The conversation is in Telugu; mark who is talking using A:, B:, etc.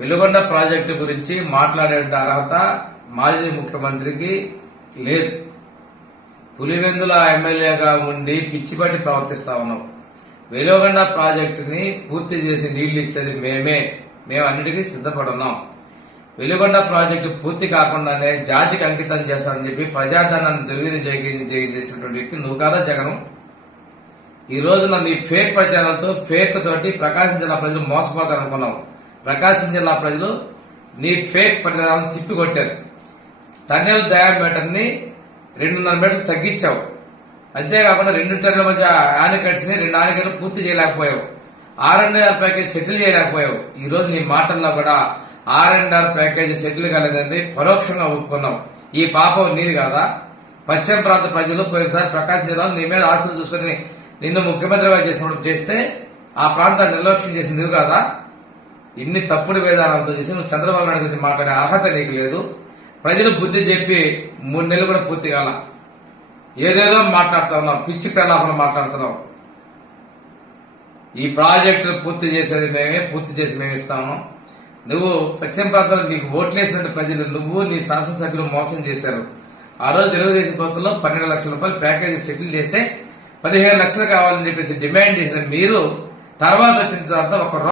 A: వెలుగొండ ప్రాజెక్టు గురించి మాట్లాడే అర్హత మాజీ ముఖ్యమంత్రికి లేదు పులివెందుల ఎమ్మెల్యేగా ఉండి పిచ్చిపట్టి ప్రవర్తిస్తా ఉన్నాం వెలుగొండ ప్రాజెక్టుని పూర్తి చేసి నీళ్లు ఇచ్చేది మేమే మేము అన్నిటికీ సిద్ధపడున్నాం వెలుగొండ ప్రాజెక్టు పూర్తి కాకుండానే జాతికి అంకితం చేస్తానని చెప్పి ప్రజాధనాన్ని దుర్వినియోగం చేసినటువంటి వ్యక్తి నువ్వు కాదా జగను ఈ రోజున నీ ఫేక్ ప్రచారాలతో ఫేక్ తోటి ప్రకాశం జిల్లా ప్రజలు మోసపోతారు అనుకున్నాం ప్రకాశం జిల్లా ప్రజలు నీ ఫేక్ ప్రచారాలను తిప్పికొట్టారు టన్నెల్ ని రెండున్నర మీటర్లు తగ్గించావు అంతేకాకుండా రెండు టన్నుల మధ్య ని రెండు ఆనికట్లు పూర్తి చేయలేకపోయావు ఆర్ఎన్ఆర్ ప్యాకేజ్ సెటిల్ చేయలేకపోయావు ఈ రోజు నీ మాటల్లో కూడా ఆర్ఎన్ఆర్ ప్యాకేజ్ సెటిల్ కాలేదని పరోక్షంగా ఒప్పుకున్నావు ఈ పాపం నీది కాదా పశ్చిమ ప్రాంత ప్రజలు పోయినసారి ప్రకాశం జిల్లాలో నీ మీద ఆశలు చూసుకుని నిన్ను ముఖ్యమంత్రిగా చేసినప్పుడు చేస్తే ఆ ప్రాంతాన్ని నిర్లక్ష్యం చేసింది కాదా ఇన్ని తప్పుడు వేదాలతో చేసి నువ్వు చంద్రబాబు నాయుడు గురించి మాట్లాడే అర్హత నీకు లేదు ప్రజలు బుద్ధి చెప్పి మూడు నెలలు కూడా పూర్తి కాల ఏదేదో ఉన్నావు పిచ్చి ప్రలాపన మాట్లాడుతున్నావు ఈ ప్రాజెక్టు పూర్తి చేసేది మేమే పూర్తి చేసి మేము ఇస్తాము నువ్వు పశ్చిమ ప్రాంతంలో నీకు ఓట్లేసినట్టు ప్రజలు నువ్వు నీ శాసనసభ్యులు మోసం చేశారు ఆ రోజు తెలుగుదేశం ప్రభుత్వంలో పన్నెండు లక్షల రూపాయలు ప్యాకేజీ సెటిల్ చేస్తే పదిహేను లక్షలు కావాలని చెప్పేసి డిమాండ్ చేసిన మీరు తర్వాత వచ్చిన తర్వాత ఒక